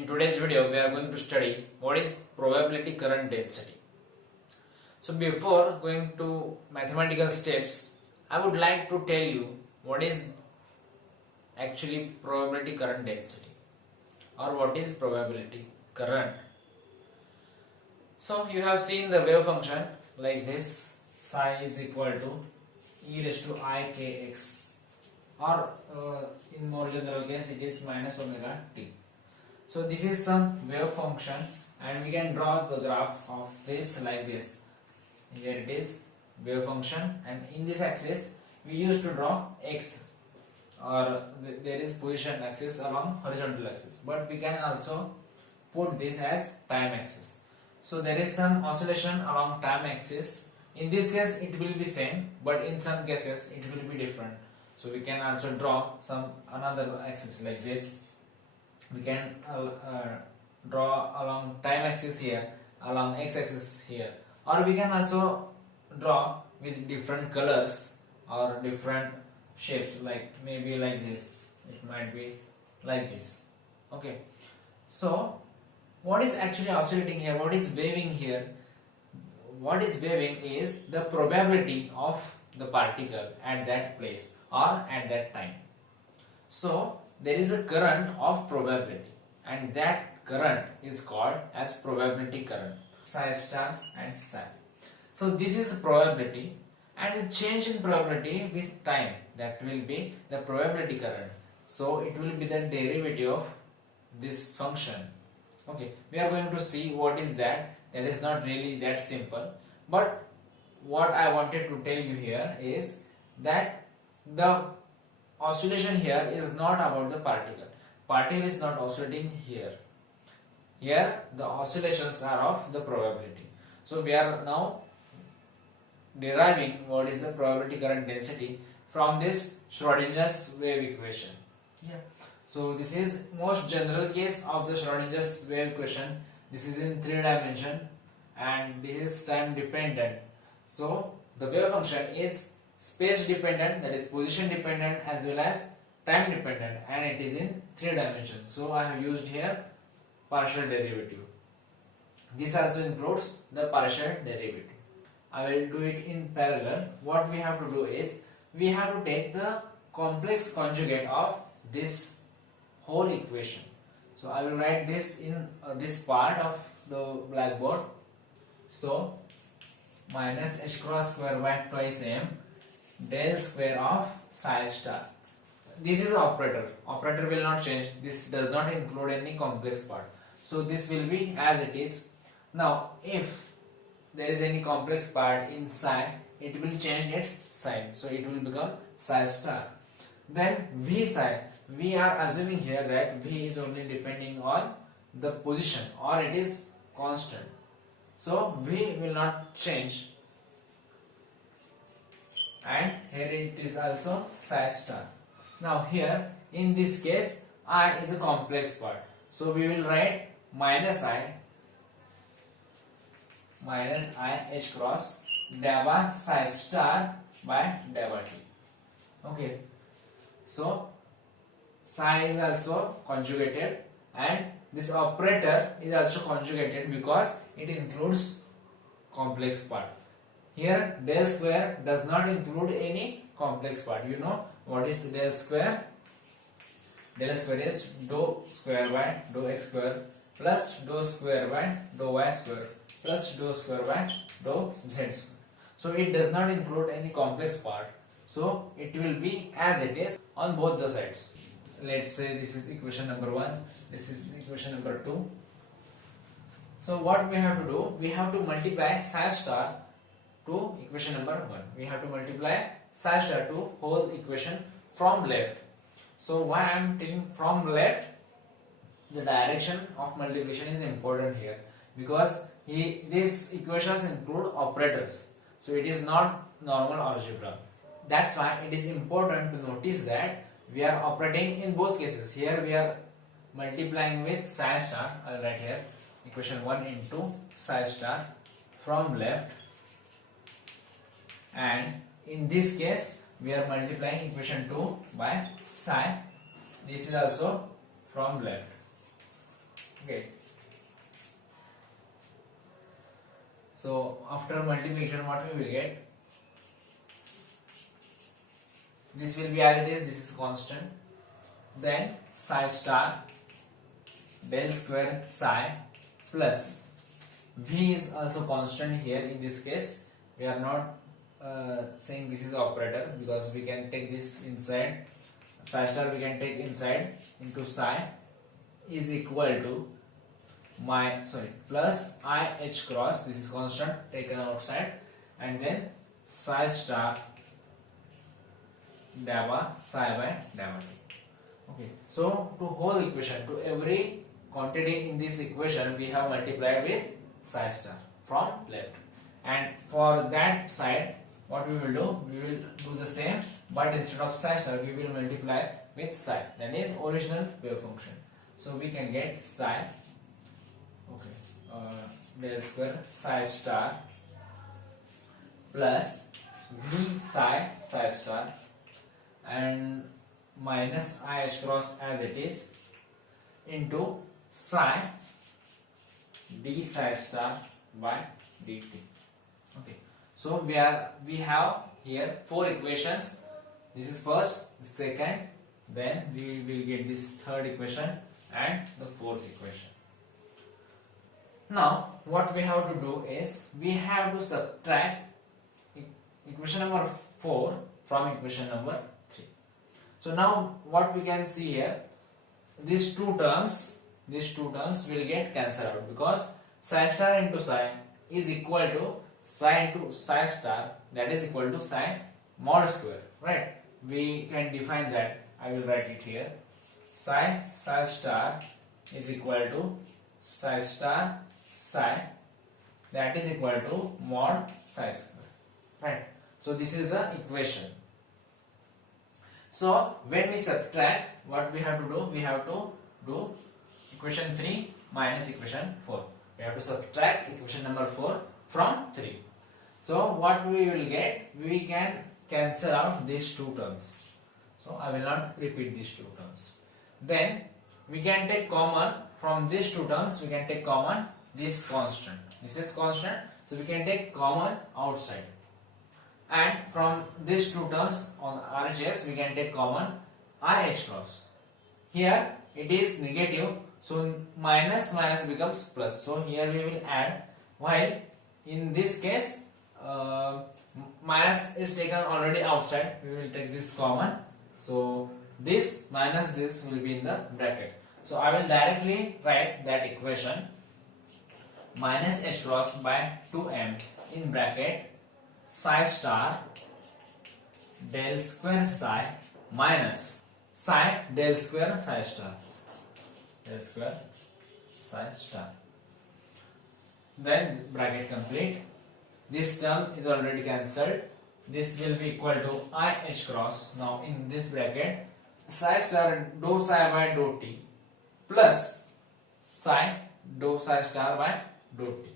In today's video, we are going to study what is probability current density. So before going to mathematical steps, I would like to tell you what is actually probability current density or what is probability current. So you have seen the wave function like this, psi is equal to e raised to I kx, or in more general case it is minus omega t. So this is some wave function and we can draw the graph of this like this. Here it is wave function, and in this axis we used to draw x, or there is position axis along horizontal axis, but we can also put this as time axis. So there is some oscillation along time axis. In this case it will be same, but in some cases it will be different. So we can also draw some another axis like this. We can draw along time axis here, along x axis here, or we can also draw with different colors or different shapes, like maybe like this, it might be like this. Okay, so what is actually oscillating here, what is waving here? What is waving is the probability of the particle at that place or at that time. So there is a current of probability, and that current is called as probability current, psi star and psi. So this is probability, and the change in probability with time, that will be the probability current. So it will be the derivative of this function. Okay, we are going to see what is that. That is not really that simple, but what I wanted to tell you here is that the oscillation here is not about the particle. Particle is not oscillating here. Here the oscillations are of the probability. So we are now deriving what is the probability current density from this Schrodinger's wave equation. Yeah. So this is most general case of the Schrodinger's wave equation. This is in 3 dimension and this is time dependent. So the wave function is space dependent, that is position dependent, as well as time dependent, and it is in 3 dimensions. So I have used here partial derivative. This also includes the partial derivative. I will do it in parallel. What we have to do is we have to take the complex conjugate of this whole equation. So I will write this in this part of the blackboard. So minus h cross square y twice m del square of psi star. This is operator. Operator will not change. This does not include any complex part. So this will be as it is. Now if there is any complex part in psi, it will change its sign. So it will become psi star. Then v psi, we are assuming here that v is only depending on the position, or it is constant. So v will not change. And here it is also psi star. Now here in this case I is a complex part, so we will write minus I h cross delta psi star by delta t. Okay, so psi is also conjugated, and this operator is also conjugated because it includes complex part. Here del square does not include any complex part. You know what is del square? Del square is dou square by dou x square plus dou square by dou y square plus dou square by dou z square. So it does not include any complex part. So it will be as it is on both the sides. Let's say this is equation number 1, this is equation number 2. So what we have to do? We have to multiply psi star to equation number 1. We have to multiply psi star to whole equation from left. So why I am taking from left? The direction of multiplication is important here, because these equations include operators. So it is not normal algebra. That's why it is important to notice that we are operating in both cases. Here we are multiplying with psi star. I will write here equation 1 into psi star from left, and in this case we are multiplying equation 2 by psi. This is also from left. Okay. So after multiplication, what we will get? This will be as it is. This is constant. Then psi star del square psi plus v is also constant here. In this case, we are not saying this is operator because we can take this inside. Psi star we can take inside into psi is equal to plus I h cross, this is constant taken outside, and then psi star dabba psi by dabba t. Okay, so to whole equation, to every quantity in this equation we have multiplied with psi star from left, and for that side what we will do, we will do the same, but instead of psi star we will multiply with psi, that is original wave function. So we can get psi, del square psi star plus v psi star and minus I h cross as it is into psi d psi star by dt. Okay, so we have here four equations. This is first, second, then we will get this third equation and the fourth equation. Now what we have to do is we have to subtract equation number 4 from equation number 3. So now what we can see here, these two terms will get cancelled out because psi star into psi is equal to psi into psi star, that is equal to psi mod square, right? We can define that. I will write it here. Psi star is equal to psi star psi, that is equal to mod psi square, right? So this is the equation. So when we subtract, what we have to do? We have to do equation 3 minus equation 4. We have to subtract equation number 4 from 3. So what we will get? We can cancel out these two terms. So I will not repeat these two terms. Then we can take common from these two terms. We can take common this constant. This is constant. So we can take common outside. And from these two terms on RHS we can take common IH cross. Here it is negative, so minus minus becomes plus. So here we will add, while in this case minus is taken already outside, we will take this common. So this minus this will be in the bracket. So I will directly write that equation, minus h cross by 2m in bracket psi star del square psi minus psi del square psi star, del square psi star. Then bracket complete. This term is already cancelled. This will be equal to I h cross. Now in this bracket, psi star dou psi by dou t plus psi dou psi star by dou t.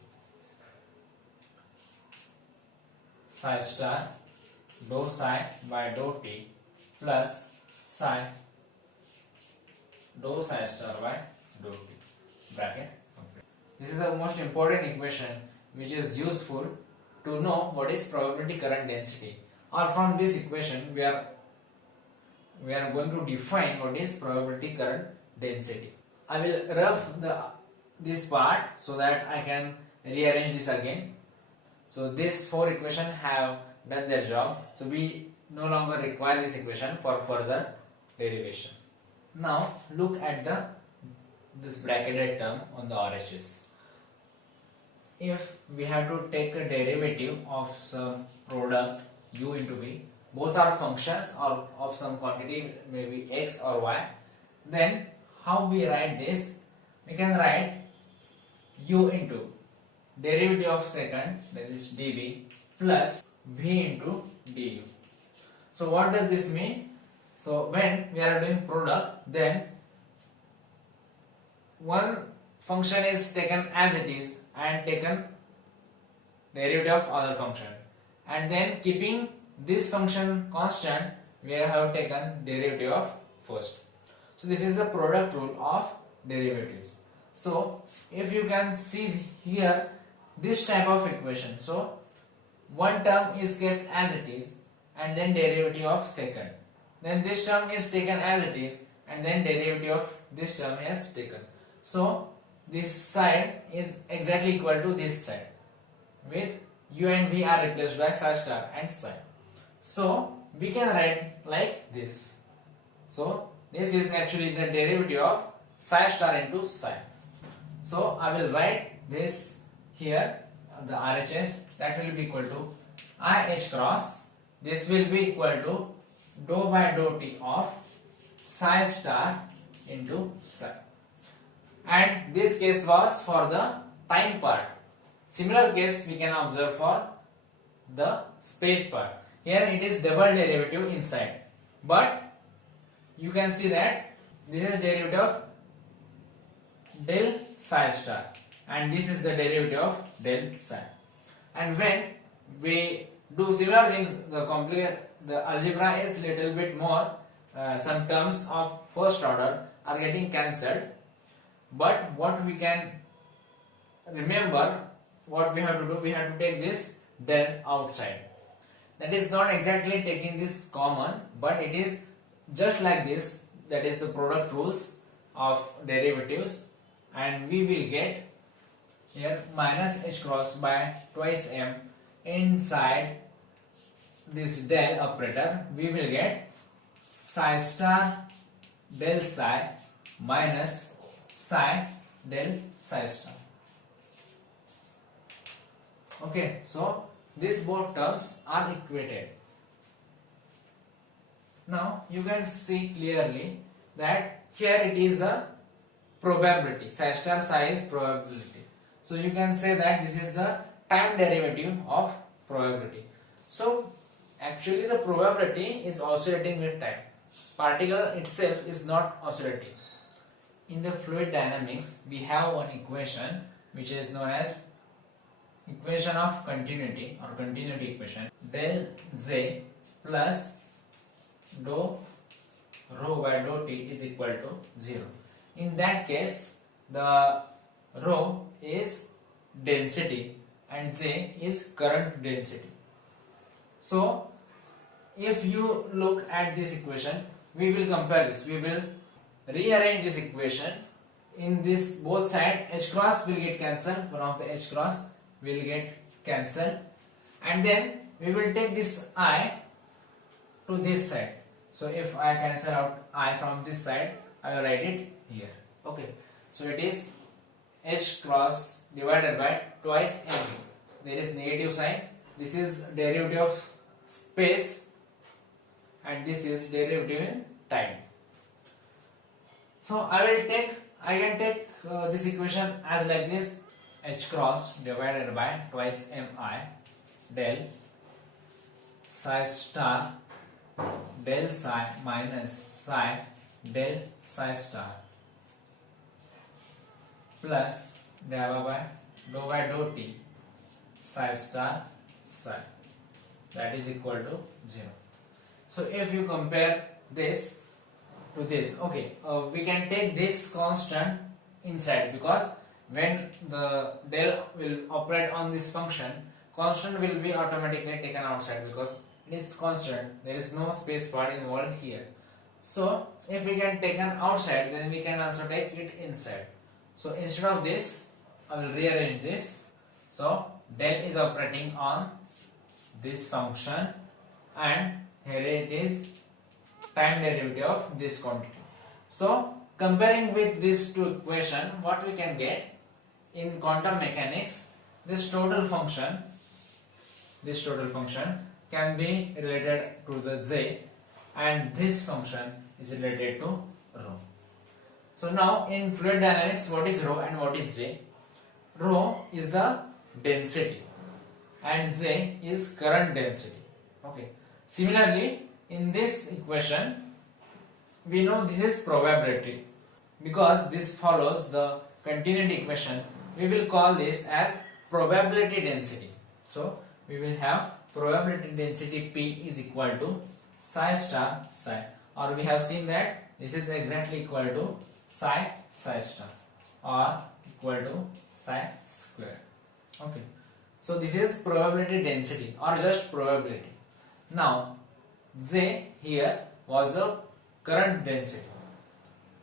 Psi star dou psi by dou t plus psi dou psi star by dou t. Bracket complete. This is the most important equation which is useful to know what is probability current density. Or from this equation we are going to define what is probability current density. I will rough this part so that I can rearrange this again. So these four equations have done their job. So we no longer require this equation for further derivation. Now look at this bracketed term on the RHS. If we have to take a derivative of some product u into v, both are functions or of some quantity, maybe x or y, then how we write this? We can write u into derivative of second, that is dv, plus v into du. So what does this mean? So when we are doing product, then one function is taken as it is and taken derivative of other function, and then keeping this function constant we have taken derivative of first. So this is the product rule of derivatives. So if you can see here this type of equation, so one term is kept as it is and then derivative of second, then this term is taken as it is and then derivative of this term is taken. So this side is exactly equal to this side, with u and v are replaced by psi star and psi. So we can write like this. So this is actually the derivative of psi star into psi. So I will write this here, the RHS, that will be equal to IH cross. This will be equal to dou by dou t of psi star into psi. And this case was for the time part. Similar case we can observe for the space part. Here it is double derivative inside, but you can see that this is derivative of del psi star and this is the derivative of del psi. And when we do similar things, the algebra is little bit more, some terms of first order are getting cancelled, but what we can remember, what we have to do, we have to take this del outside. That is not exactly taking this common, but it is just like this, that is the product rules of derivatives, and we will get here minus h cross by twice m inside this del operator. We will get psi star del psi minus psi del psi star. Okay, so these both terms are equated. Now you can see clearly that here it is the probability, psi star psi is probability. So you can say that this is the time derivative of probability. So actually the probability is oscillating with time. Particle itself is not oscillating. In the fluid dynamics we have one equation which is known as equation of continuity or continuity equation, del z plus dou rho by dou t is equal to 0. In that case the rho is density and j is current density. So if you look at this equation, we will compare this, we will rearrange this equation. In this both side h cross will get cancelled, one of the h cross will get cancelled, and then we will take this I to this side. So if I cancel out I from this side, I will write it here. Okay, so it is h cross divided by twice m. There is negative sign. This is derivative of space and this is derivative in time. So I can take this equation as like this: h cross divided by twice mi del psi star del psi minus psi del psi star plus dou by dou t psi star psi, that is equal to 0. So if you compare this to this, okay, we can take this constant inside, because when the del will operate on this function, constant will be automatically taken outside because it is constant, there is no space part involved here. So if we can take an outside, then we can also take it inside. So instead of this, I will rearrange this. So del is operating on this function and here it is time derivative of this quantity. So comparing with these two equations, what we can get in quantum mechanics, this total function can be related to the z and this function is related to rho. So now in fluid dynamics, what is rho and what is j? Rho is the density and j is current density. Okay. Similarly, in this equation, we know this is probability. Because this follows the continuity equation, we will call this as probability density. So we will have probability density P is equal to psi star psi, or we have seen that this is exactly equal to psi star. or equal to psi square. Okay, so this is probability density or just probability. Now J here was the current density.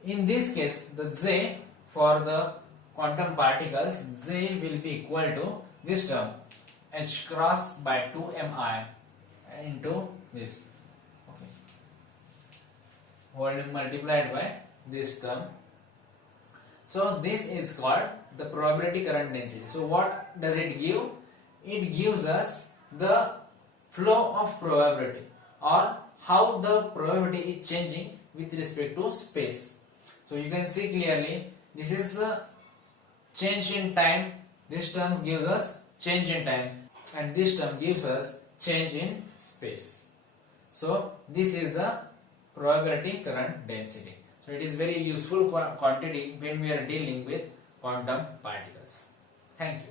In this case, the J for the quantum particles, J will be equal to this term h cross by 2mi into this. Okay, volume multiplied by this term. So this is called the probability current density. So what does it give? It gives us the flow of probability or how the probability is changing with respect to space. So you can see clearly this is the change in time. This term gives us change in time and this term gives us change in space. So this is the probability current density. So it is very useful quantity when we are dealing with quantum particles. Thank you.